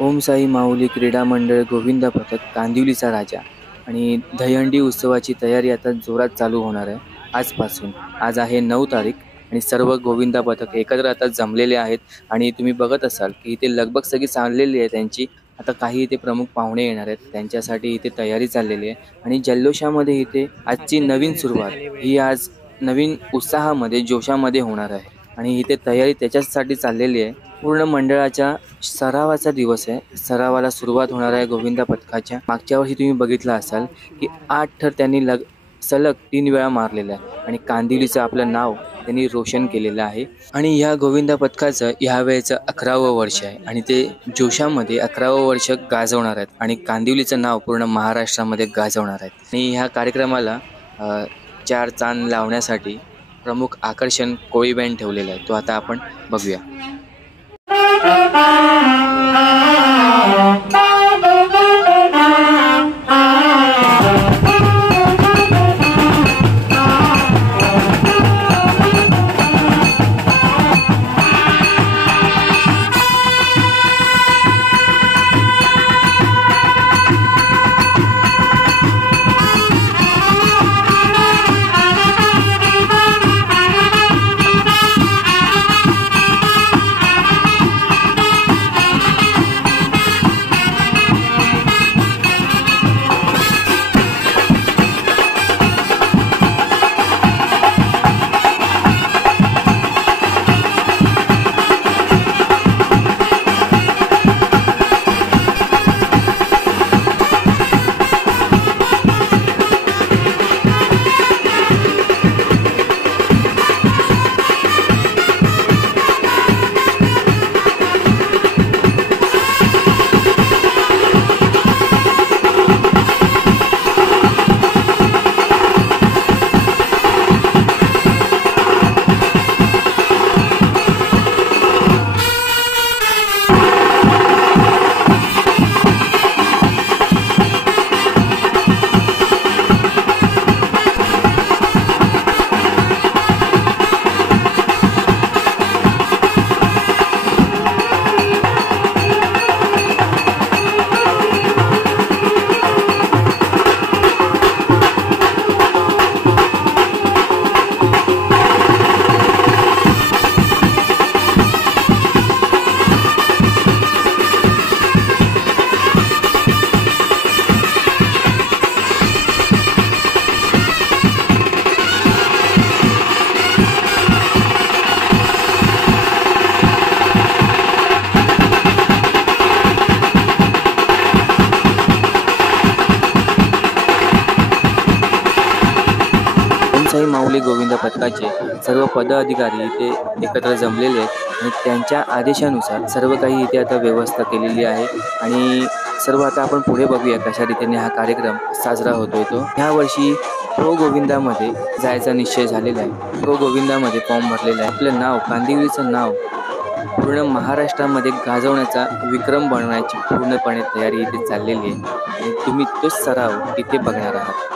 ओम साई माऊली क्रीडा मंडळ गोविंदा पथक कांदिवलीचा राजा आणि दहीहंडी उत्सवाची तयारी आता जोरात चालू होणार आहे आजपासून. आज आहे 9 तारीख आणि सर्व गोविंदा पथक एकत्र आता जमलेले आहेत आणि तुम्ही बघत असाल की इथे लगबग सगळी चाललेली आहे त्यांची. आता काही इथे प्रमुख पाहुणे येणार आहेत त्यांच्यासाठी इथे तयारी चाललेली आहे आणि जल्लोषामध्ये इथे आजची नवीन सुरुवात ही आज नवीन उत्साहामध्ये जोशामध्ये होणार आहे आणि इथे तयारी त्याच्यासाठी चाललेली आहे. पूर्ण मंडळाच्या सरावाचा दिवस आहे. सरावाला सुरुवात होणार आहे गोविंदा पथकाच्या. मागच्या वर्षी तुम्ही बघितलं असाल की 8 थर त्यांनी सलग 3 वेळा मारलेला आहे आणि कांदिवलीचं आपलं नाव त्यांनी रोशन केलेलं आहे. आणि ह्या गोविंदा पथकाचं ह्यावेळेचं 11वं वर्ष आहे आणि ते जोशामध्ये 11वं वर्ष गाजवणार आहेत आणि कांदिवलीचं नाव पूर्ण महाराष्ट्रामध्ये गाजवणार आहेत. आणि ह्या कार्यक्रमाला 4 चांद लावण्यासाठी प्रमुख आकर्षण कोळी बँड ठेवलेला आहे. तो आता आपण बघूया. साई माऊली गोविंदा पथकाचे सर्व पदाधिकारी इथे एकत्र जमलेले आहेत आणि त्यांच्या आदेशानुसार सर्व काही इथे आता व्यवस्था केलेली आहे आणि सर्व आता आपण पुढे बघूया कशा रीतीने हा कार्यक्रम साजरा होतोय. तो ह्या वर्षी प्रो गोविंदामध्ये जायचा निश्चय झालेला आहे. प्रो गोविंदामध्ये फॉर्म भरलेला आहे. आपलं नाव कांदिवलीचं नाव पूर्ण महाराष्ट्रामध्ये गाजवण्याचा विक्रम बनवण्याची पूर्णपणे तयारी इथे चाललेली आहे आणि तुम्ही तोच सराव इथे बघणार आहात.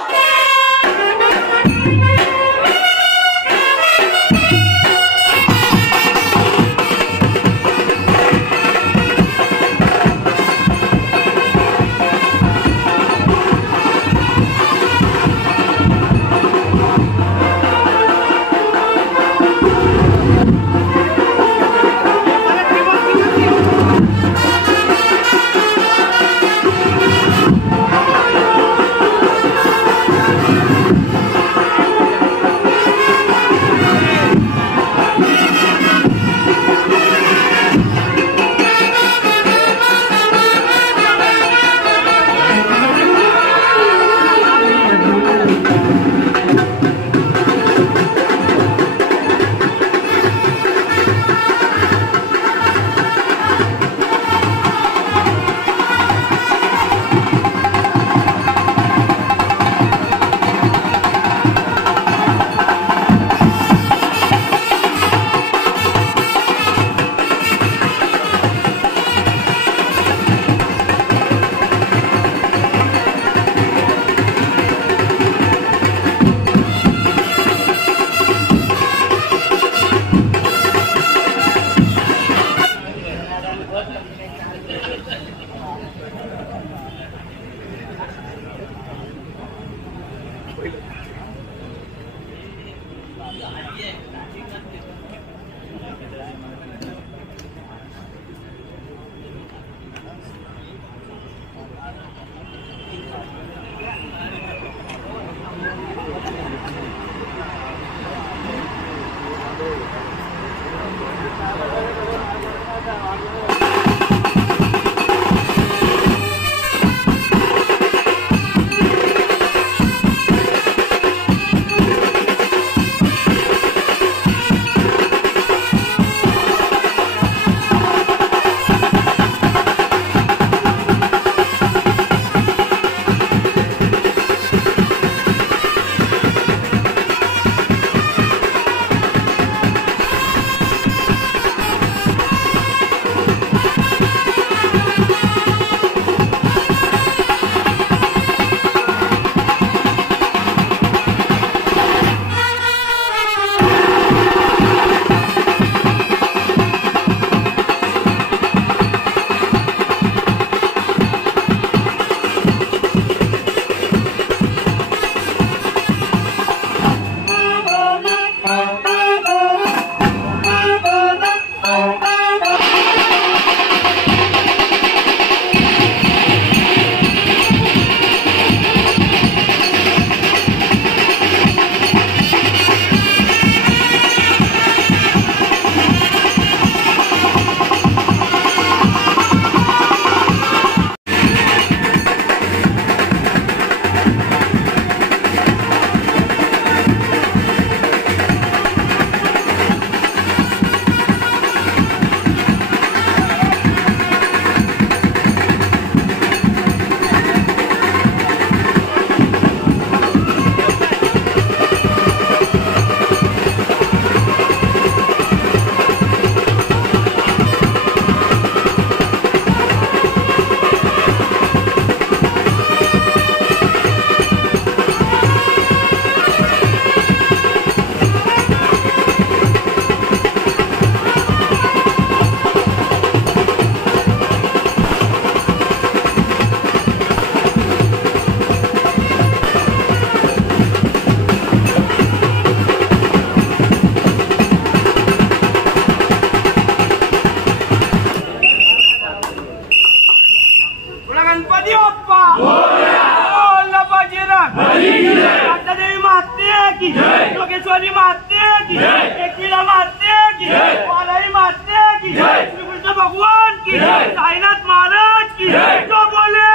योगेश्वरी माते की एकविरा माते की वालाई माते की श्री कृष्ण भगवान की साईनाथ महाराज की जो बोले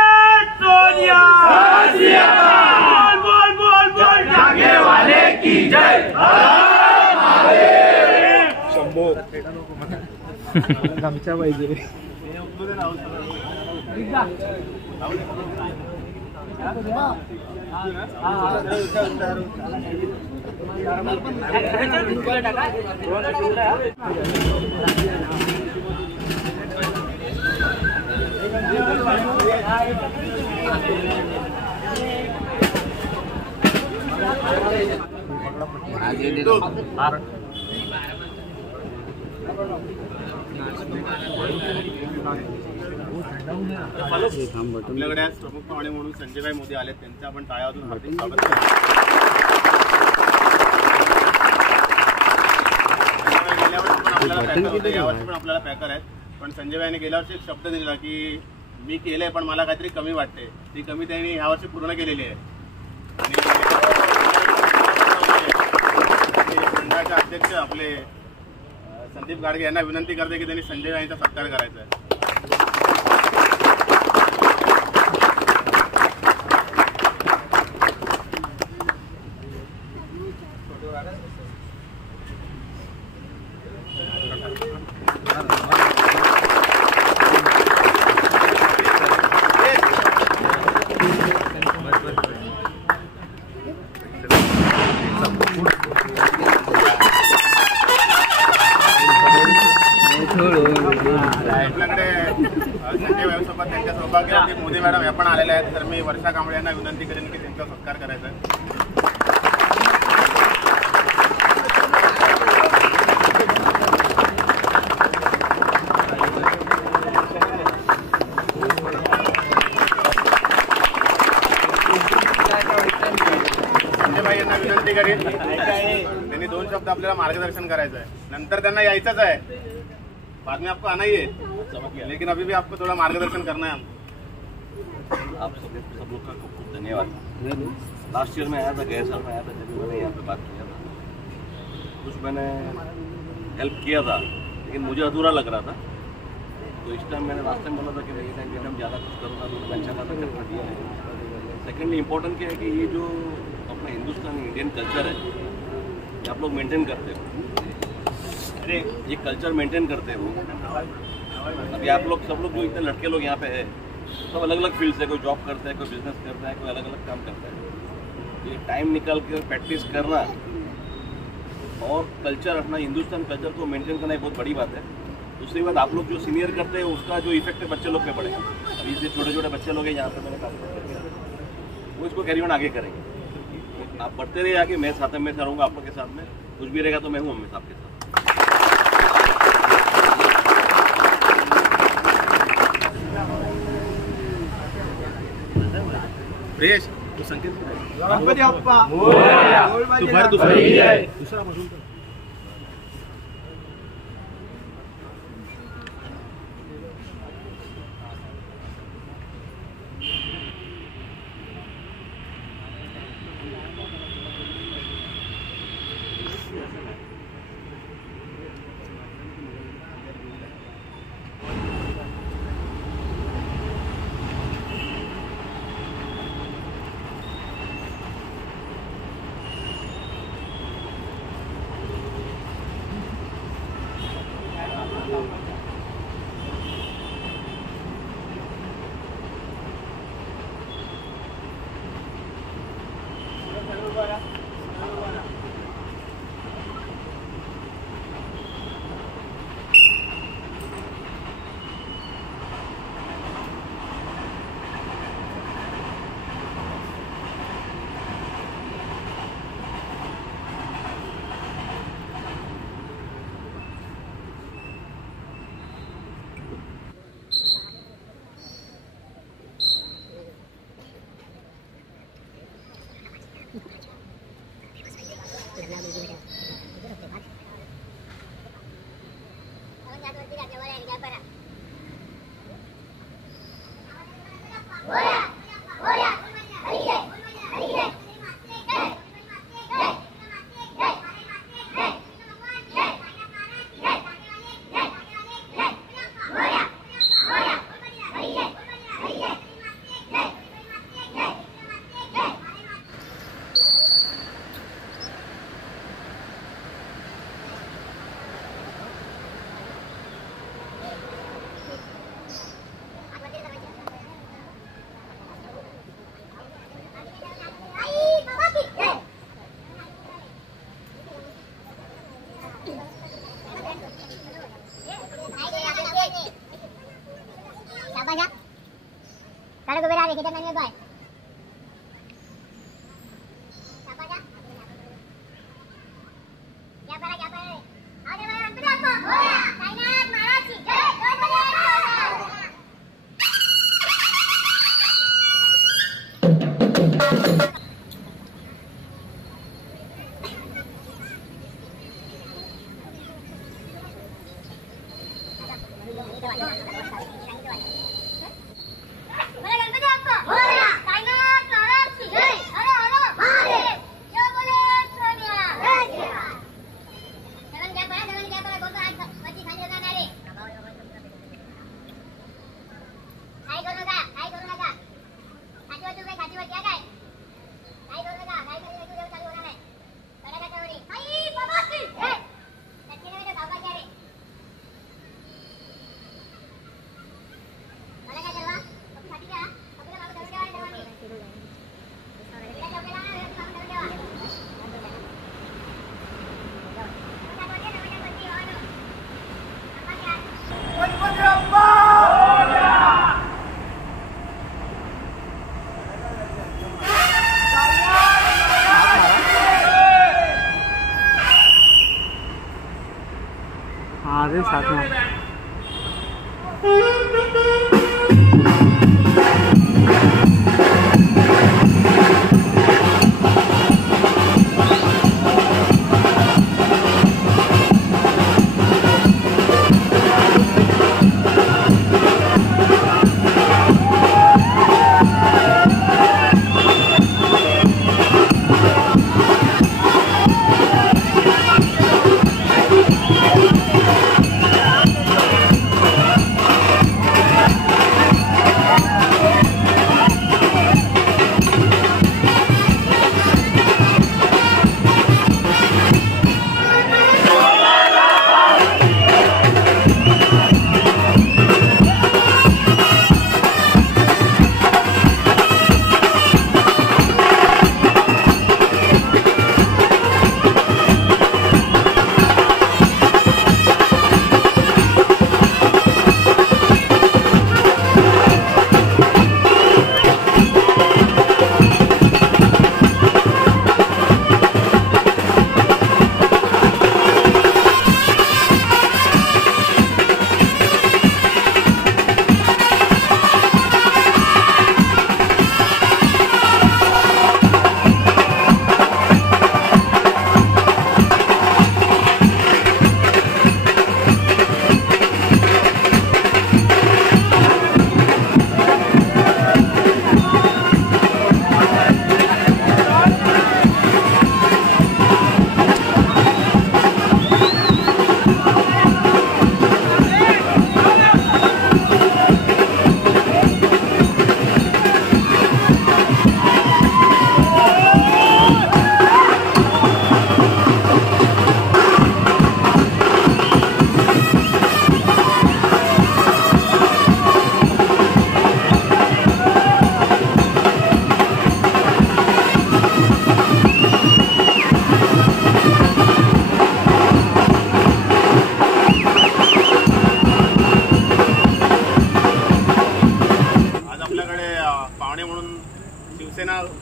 सोनिया बोल बोल बोल बोल जागे वाले की जय शंभो गमच्या पाहिजे आपल्याकडे आज प्रमुख पाहुणे म्हणून संजयभाई मोदी आले, त्यांचं आपण टाळ्या वाजवून हार्दिक स्वागत करतो. यावर्षी पण आपल्याला पॅकर आहेत, पण संजयभाईने गेल्या वर्षी एक शब्द दिला की मी केलंय पण मला काहीतरी कमी वाटते, ती कमी त्यांनी यावर्षी पूर्ण केलेली आहे. आणि मंडळाचे अध्यक्ष आपले संदीप गाडगे यांना विनंती करते की त्यांनी संजयभाईंचा सत्कार करायचा आहे. आपल्याकडे संजय भाईसोबत त्यांच्या सौभाग्यवती मोदी मॅडम या पण आलेल्या आहेत, तर मी वर्षा कांबळे यांना विनंती करेन की त्यांचा सत्कार करायचा आहे. तयारी करीन. त्यांनी 2 शब्द आपल्याला मार्गदर्शन करायचं आहे. नंतर त्यांना यायचंच आहे. बाद में आपको आना ही है, लेकिन अभी भी आपको थोड़ा मार्गदर्शन करना है. आप सब लोग का खूब खूब धन्यवाद. लास्ट ईयर में आया था, गए साल में आया था, जब मैंने यहाँ पे बात किया था कुछ मैंने हेल्प किया था, लेकिन मुझे अधूरा लग रहा था. तो इस टाइम मैंने लास्ट टाइम बोला था कि ये टाइम एकदम ज़्यादा कुछ करूँगा तो मैं अच्छा खासा करके दिया है. सेकेंडली इम्पोर्टेंट क्या है कि ये जो अपना हिंदुस्तानी इंडियन कल्चर है ये आप लोग मेंटेन करते हो. अरे ये कल्चर मेंटेन करते हो. अभी आप लोग सब लोग जो इतने लड़के लोग यहाँ पे है सब अलग अलग फील्ड से, कोई जॉब करता है, कोई बिजनेस करता है, कोई अलग अलग काम करता है. ये टाइम निकाल कर प्रैक्टिस करना और कल्चर अपना हिंदुस्तान कल्चर को मेंटेन करना एक बहुत बड़ी बात है. दूसरी बात, आप लोग जो सीनियर करते हैं उसका जो इफेक्ट है बच्चे लोग पे पड़ेगा. अभी से छोटे छोटे बच्चे लोग हैं यहाँ पे मैंने काम करते हैं, वो इसको कैरी ऑन आगे करेंगे. आप बढ़ते रहिए आगे, मैं साथ में रहूँगा आप लोग के साथ में. कुछ भी रहेगा तो मैं हूँ हमेशा आपके साथ. प्रियेश तू संकेत गणपती बाप्पा तू भर दुसरा मजून कर.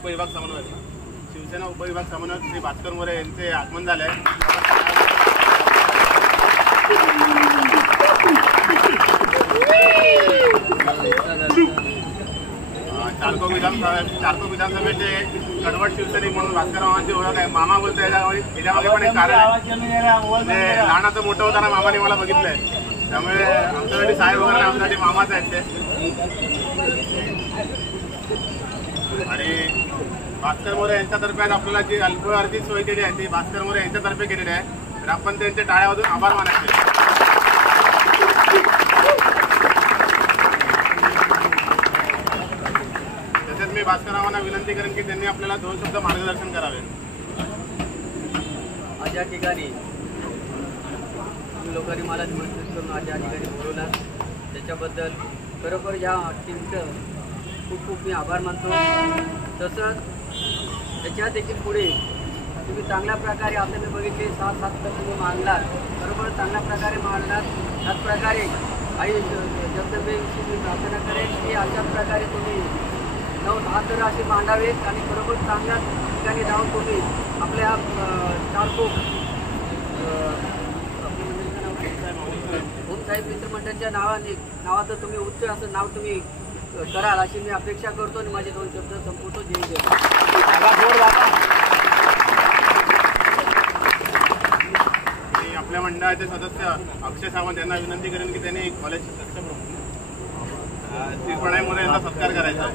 उपविभाग समन्वयक शिवसेना उपविभाग समन्वयक श्री भास्कर मोरे यांचे आगमन झाले आहे. चारकोप विधानसभेचे कडवट शिवसैनिक म्हणून भास्कर मामांची ओळख आहे. मामा बोलतो याच्यामागे पण एक कारण आहे. लहानाचं मोठं होताना मामाने मला बघितलंय, त्यामुळे आमच्यासाठी साहेब वगैरे आमच्यासाठी मामाच आहेत ते. आणि भास्कर मोरे यांच्यातर्फे आज आपल्याला जी अल्पआर्थिक सोय केली आहे ती भास्कर मोरे यांच्यातर्फे केलेली आहे. तर आपण त्यांचे टाळ्यावाजून आभार मानायचे. तसेच मी भास्कर मामांना विनंती करेन की त्यांनी आपल्याला 2 शब्द मार्गदर्शन करावे. आज या ठिकाणी तुम्ही लोकांनी मला निमंत्रित करून आज या ठिकाणी बोलवला, त्याच्याबद्दल खरोखर या टीमचं खूप खूप मी आभार मानतो. तसंच त्याच्यात देखील पुढे तुम्ही चांगल्या प्रकारे आता मी बघितले 6-7 तुम्ही मांडलात, बरोबर चांगल्या प्रकारे मांडलात. त्याचप्रकारे आई जगदंबेविषयी मी प्रार्थना करेन की अशाच प्रकारे तुम्ही 9-10 तर असे मांडावेत आणि बरोबर चांगल्या ठिकाणी जाऊन तुम्ही आपल्या चारकोप ओमसाहेब मित्रमंडळाच्या नावाचं तुम्ही उच्च असं नाव तुम्ही कराल अशी मी अपेक्षा करतो आणि माझे 2 शब्द संपवतो. जय जय. आपल्या मंडळाचे सदस्य अक्षय सावंत यांना विनंती करेन की त्यांनी कॉलेजचे सदस्य श्री प्रणय मोरे यांचा सत्कार करायचा आहे.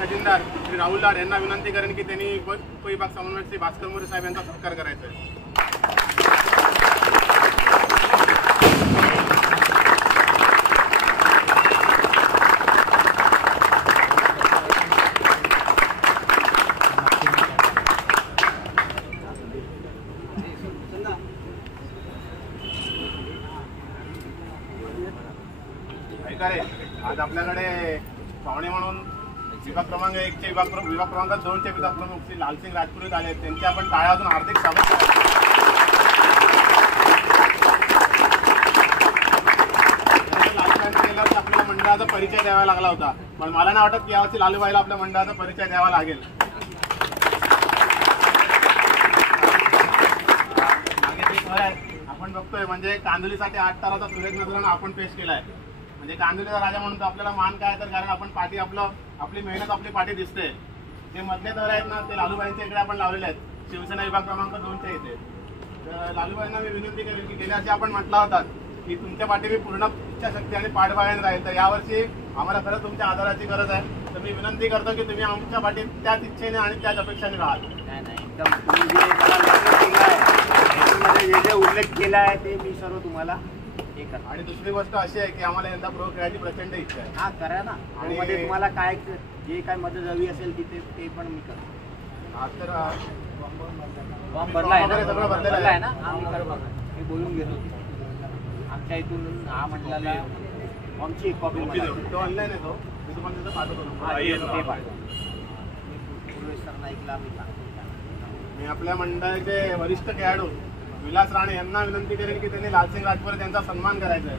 खजिनदार श्री राहुल लाड यांना विनंती करेन की त्यांनी उपविभाग समन्वयक श्री भास्कर मोरे साहेब यांचा सत्कार करायचा आहे. ऐका रे, आज आपल्याकडे पाहुणे म्हणून विभाग क्रमांक 1चे विभाग क्रमांक 2चे विभाग प्रमुख श्री लालसिंग राजपुरोहित आले. त्यांचे आपण टाळ्यातून हार्दिक स्वागत करू. लालूबाईंनी गेल्या वर्षी आपल्याला मंडळाचा परिचय द्यावा लागला होता, पण मला नाही वाटत की यावर्षी लालूबाईला आपल्या मंडळाचा परिचय द्यावा लागेल. आपण बघतोय म्हणजे कांदुलीसाठी 8 ताराचा सुरेख नजराणा आपण पेश केलाय. म्हणजे कांदुलीचा राजा म्हणून आपल्याला मान काय तर कारण आपण पाठी आपली मेहनत आपली पाठी दिसते. जे मधले दर आहेत ना ते लालूबाईंच्या इकडे आपण लावलेले आहेत, शिवसेना विभाग क्रमांक 2च्या इथे. तर लालूबाईंना मी विनंती करेन की गेल्या वर्षी आपण म्हटला होता की तुमच्या पाठी मी पूर्ण इच्छाशक्ती आणि पाठबाहेर राहील. तर यावर्षी आम्हाला खरंच तुमच्या आधाराची गरज आहे. तर मी विनंती करतो की तुम्ही आमच्या पाठी त्याच इच्छेने आणि त्याच अपेक्षेने राहाल. जे जे उल्लेख केला आहे ते मी सर्व तुम्हाला हे करतो. आणि दुसरी गोष्ट अशी आहे की आम्हाला यंदा प्रो खेळायची प्रचंड इच्छा आहे. हा करा ना. आणि मध्ये तुम्हाला काय जे काय मदत हवी असेल तिथे ते पण मी करतो. आज तर फॉर्म भरलाय ना, सगळं भरलेलं भरलाय ना. हा मी करतो, मी बोलून घेतो. आमच्या इथून हा म्हटलेला फॉर्मची एक कॉपी तो ऑनलाईन आहे, तो मी तुम्हाला तिथं पाठवतो. ते पाठवा. सर नाईकला मी सांगतो. मी आपल्या मंडळाचे वरिष्ठ खेळाडू विलास राणे यांना विनंती करेन की त्यांनी लालसिंग राजपुरोहित यांचा सन्मान करायचा आहे.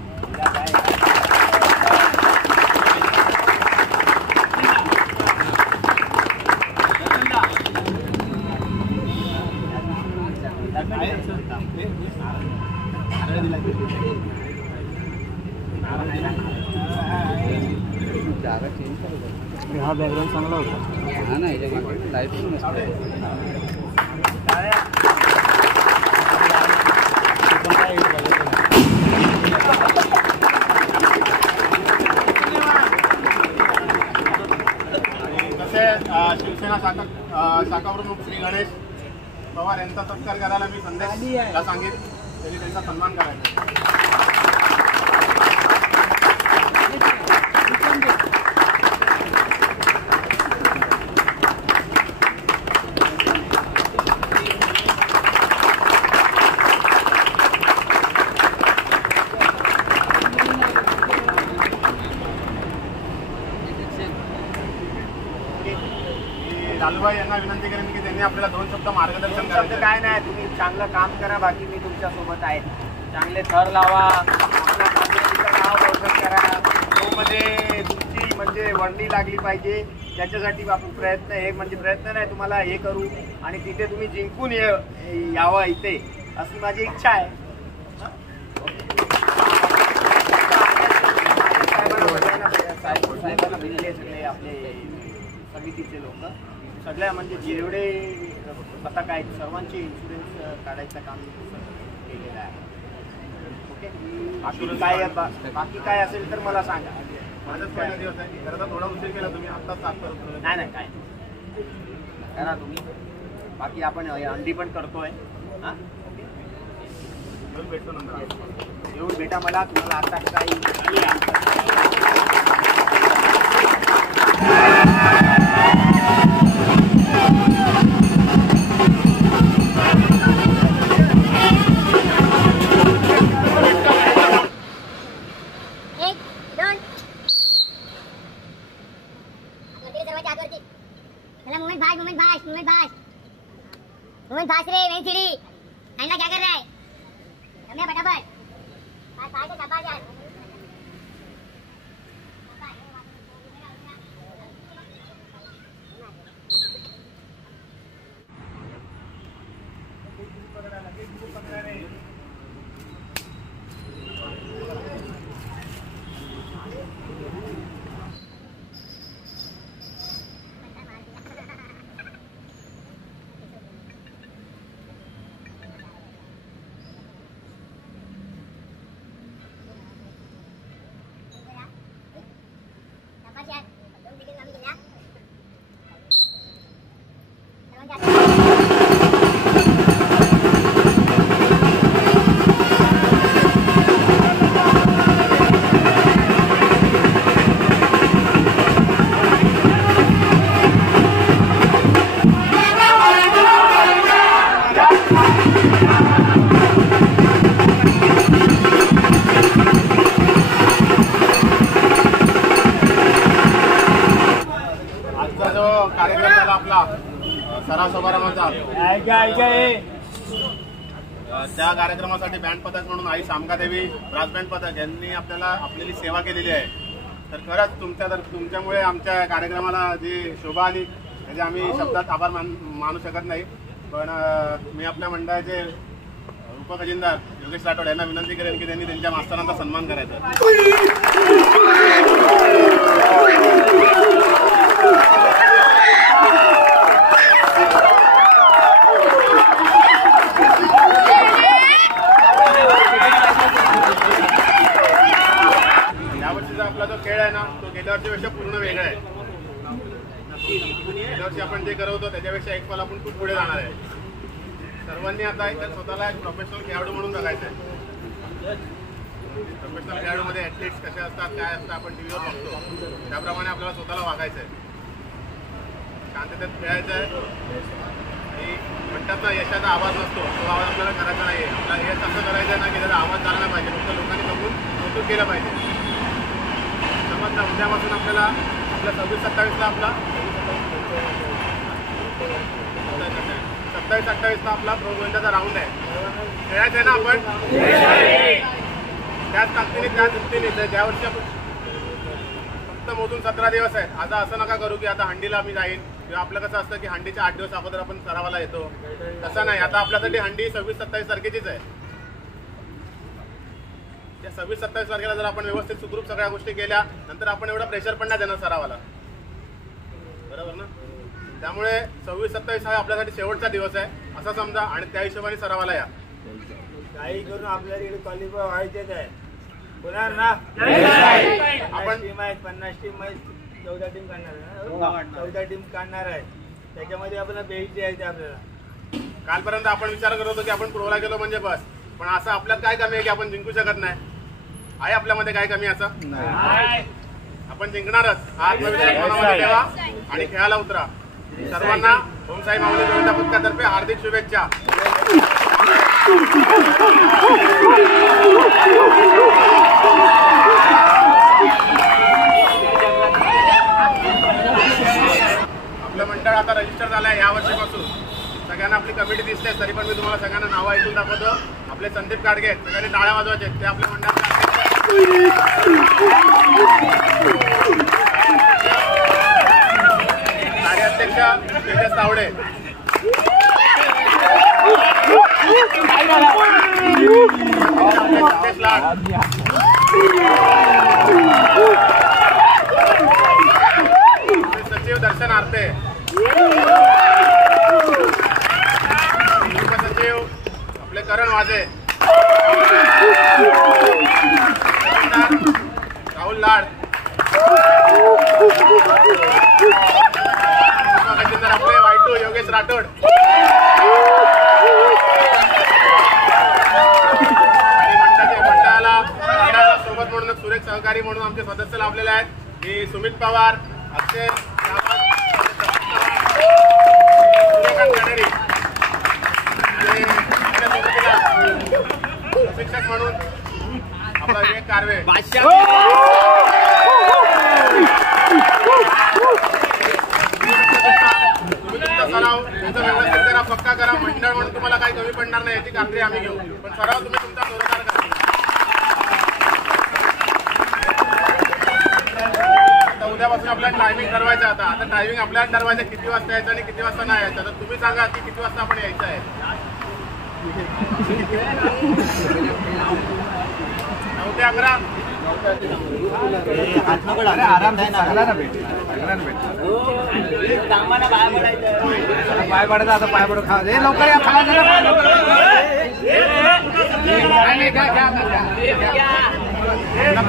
हा बॅकग्राऊंड चांगला होता. हा ना याच्या लाईफ शिवसेना शाखा प्रमुख श्री गणेश पवार यांचा सत्कार करायला मी संदेशला सांगेन. त्यांनी त्यांचा सन्मान करायचा. लालूभाई यांना विनंती करेन की त्यांनी आपल्याला 2 शब्द मार्गदर्शन करायचं. काय नाही, तुम्ही चांगलं काम करा, बाकी मी तुमच्या सोबत आहे. चांगले थर लावा, आपल्या कामगिरीचं नाव रोशन करा. मध्ये तुमची म्हणजे वर्णी लागली पाहिजे, त्याच्यासाठी आपण प्रयत्न हे म्हणजे प्रयत्न नाही तुम्हाला हे करू आणि तिथे तुम्ही जिंकून यावं इथे, अशी माझी इच्छा आहे. साहेबांना भेटले सगळे आपले समितीचे लोक, सगळ्या म्हणजे जेवढे पथक आहेत सर्वांचे इन्शुरन्स काढायचं काम केलेलं आहे. ओके, बाकी काय असेल तर मला सांगा. माझाच पहिला दिवस आहे, खरं तर थोडा उशीर केला तुम्ही, आत्ताच साफ करतो. नाही काय करा तुम्ही, बाकी आपण अंडी पण करतोय. हां, येऊन भेटतो नंतर. येऊन भेटा मला, तुम्हाला आता काही मोहन भास रे नहीं चिड़ी हैंडा क्या कर रहा है? रम्या फटाफट पास के दबा यार. सराव समारंभाचा त्या कार्यक्रमासाठी बँड पथक म्हणून आई सामकादेवी ब्रास बँड पथक यांनी आपल्याला आपली सेवा केलेली आहे. तर खरंच तुमच्यामुळे आमच्या कार्यक्रमाला जी शोभा आली त्याचे आम्ही शब्दात आभार मानू शकत नाही. पण मी आपल्या मंडळाचे उपखजिनदार योगेश राठोड यांना विनंती करेन की त्यांनी त्यांच्या मास्तरांचा सन्मान करायचा. आपला जो खेळ आहे ना तो गेल्या वर्षीपेक्षा पूर्ण वेगळा आहे. गेल्या वर्षी आपण जे करवतो त्याच्यापेक्षा एक पाल आपण खूप पुढे जाणार आहे. सर्वांनी आता स्वतःला एक प्रोफेशनल खेळाडू म्हणून बघायचं आहे. प्रोफेशनल खेळाडूमध्ये ॲथलीट्स कसे असतात काय असतात आपण टीव्हीवर बघतो, त्याप्रमाणे आपल्याला स्वतःला वागायचं आहे, शांततेत खेळायचं आहे. आणि म्हणतात ना यशाचा आवाज नसतो, तो आवाज आपल्याला करायचा नाही आहे. आपल्याला यश असं करायचं आहे ना की त्याचा आवाज झाला नाही पाहिजे, फक्त लोकांनी बघून कौतुक केलं पाहिजे. समजता उद्यापासून आपल्याला आपल्या 26-27ला आपला 27-28ला आपला प्रो गोविंदाचा राऊंड आहे. खेळायचं आहे ना आपण त्याच ताकदीने त्याच दृष्टीने. ज्या वर्षी आपण फक्त मोजून 17 दिवस आहेत. आता असं नका करू की आता हंडीला मी जाईन, किंवा आपलं कसं असतं की हंडीच्या 8 दिवस अगोदर आपण सरावाला येतो. तसं नाही, आता आपल्यासाठी हंडी 26-27 तारखेचीच आहे. त्या 26-27 तारखेला जर आपण व्यवस्थित सुखरूप सगळ्या गोष्टी केल्या नंतर आपण एवढा प्रेशर पण नाही देणार सरावाला, बरोबर ना. त्यामुळे 26-27 हा आपल्यासाठी शेवटचा दिवस आहे असं समजा आणि त्या हिशोबाने सरावाला या. काही करून आपल्याला इकडे क्वालिफाय व्हायचेच आहे. होणार ना. आपण टीम आहेत 50 टीम आहेत, 14 टीम काढणार आहे. 14 टीम काढणार आहे, त्याच्यामध्ये आपल्याला बेस्ट द्यायचे आपल्याला. कालपर्यंत आपण विचार करत होतो की आपण प्रोला गेलो म्हणजे बस, पण असं आपल्यात काय कमी आहे की आपण जिंकू शकत नाही? आहे आपल्यामध्ये काय कमी असं? आपण जिंकणारच. आत्मविश्वास मनामध्ये ठेवा आणि खेळायला उतरा. सर्वांना ओमसाई माऊली गोविंदा पथकातर्फे हार्दिक शुभेच्छा. आपलं आपलं मंडळ आता रजिस्टर झालं आहे या वर्षीपासून. सगळ्यांना आपली कमिटी दिसते, तरी पण मी तुम्हाला सगळ्यांना नावं ऐकून दाखवतो. आपले संदीप गाडगे सगळ्यांनी टाळ्या वाजवायचे, ते आपल्या मंडळाचे कार्याध्यक्ष तेजस तावडे, संदेश लाड, सचिव दर्शन आरते, उपसचिव आपले करण वाजे, राहुल लाड, आपले वाईटू योगेश राठोड, आणि मंडळाला सोबत म्हणून सुरेख सहकारी म्हणून आमचे सदस्य लाभलेले आहेत. मी सुमित पवार, अक्षय शिक्षक म्हणून आपला विवेक कारवे, सराव तुमचा व्यवस्थित करा, पक्का करा. मंडळ म्हणून तुम्हाला काही कमी पडणार नाही याची खात्री आम्ही घेऊ, पण सराव तुम्ही तुमचा जोरदार करा. आता उद्यापासून आपल्याला टायमिंग ठरवायचं. आता टायमिंग आपल्याला ठरवायचं किती वाजता यायचं आणि किती वाजता नाही यायचं. तर तुम्ही सांगा की किती वाजता आपण यायचं आहे. 9 ते 11. पाय पडायचं आता, पाय पडत खा लवकर या.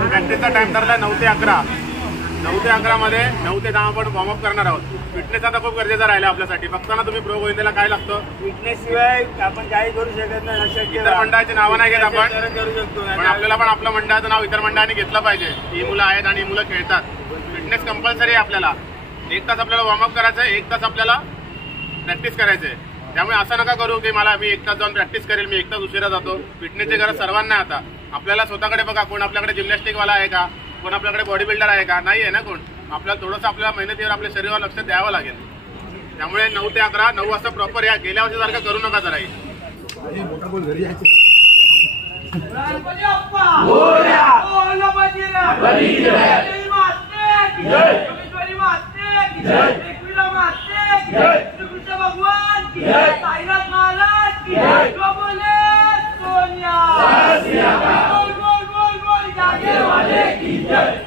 प्रॅक्टिसचा टाइम ठरला 9 ते 11. 9 ते 11 मध्ये 9 ते 10 आपण वॉर्मअप करणार आहोत. फिटनेस आता खूप गरजेचा राहिला आपल्यासाठी. फक्त ना तुम्ही प्रो गोविंदाला काय लागतं, फिटनेस शिवाय आपण काही करू शकत नाही. इतर मंडळाची नावं नाही घेत आपण, करू शकतो, पण आपल्याला पण आपलं मंडळाचं नाव इतर मंडळाने घेतलं पाहिजे. ही मुलं आहेत आणि ही मुलं खेळतात. फिटनेस कंपल्सरी आहे आपल्याला. 1 तास आपल्याला वॉर्मअप करायचं आहे, 1 तास आपल्याला प्रॅक्टिस करायचं आहे. त्यामुळे असं नका करू की मी 1 तास जाऊन प्रॅक्टिस करेल, मी 1 तास उशिरा जातो. फिटनेसची गरज सर्वांना आहे आता. आपल्याला स्वतःकडे बघा, कोण आपल्याकडे जिम्नॅस्टिकवाला आहे का, कोण आपल्याकडे बॉडी बिल्डर आहे का, नाही आहे ना कोण. आपल्याला थोडंसं आपल्या मेहनतीवर आपल्या शरीरावर लक्ष द्यावं लागेल. त्यामुळे 9 ते 11, 9 वाजता प्रॉपर या. गेल्या वर्षीसारखं करू नका जराही. भगवान की साईनाथ महाराज की जो बोले सोनिया, गोल गोल गोल गोल जागे वाले की जय.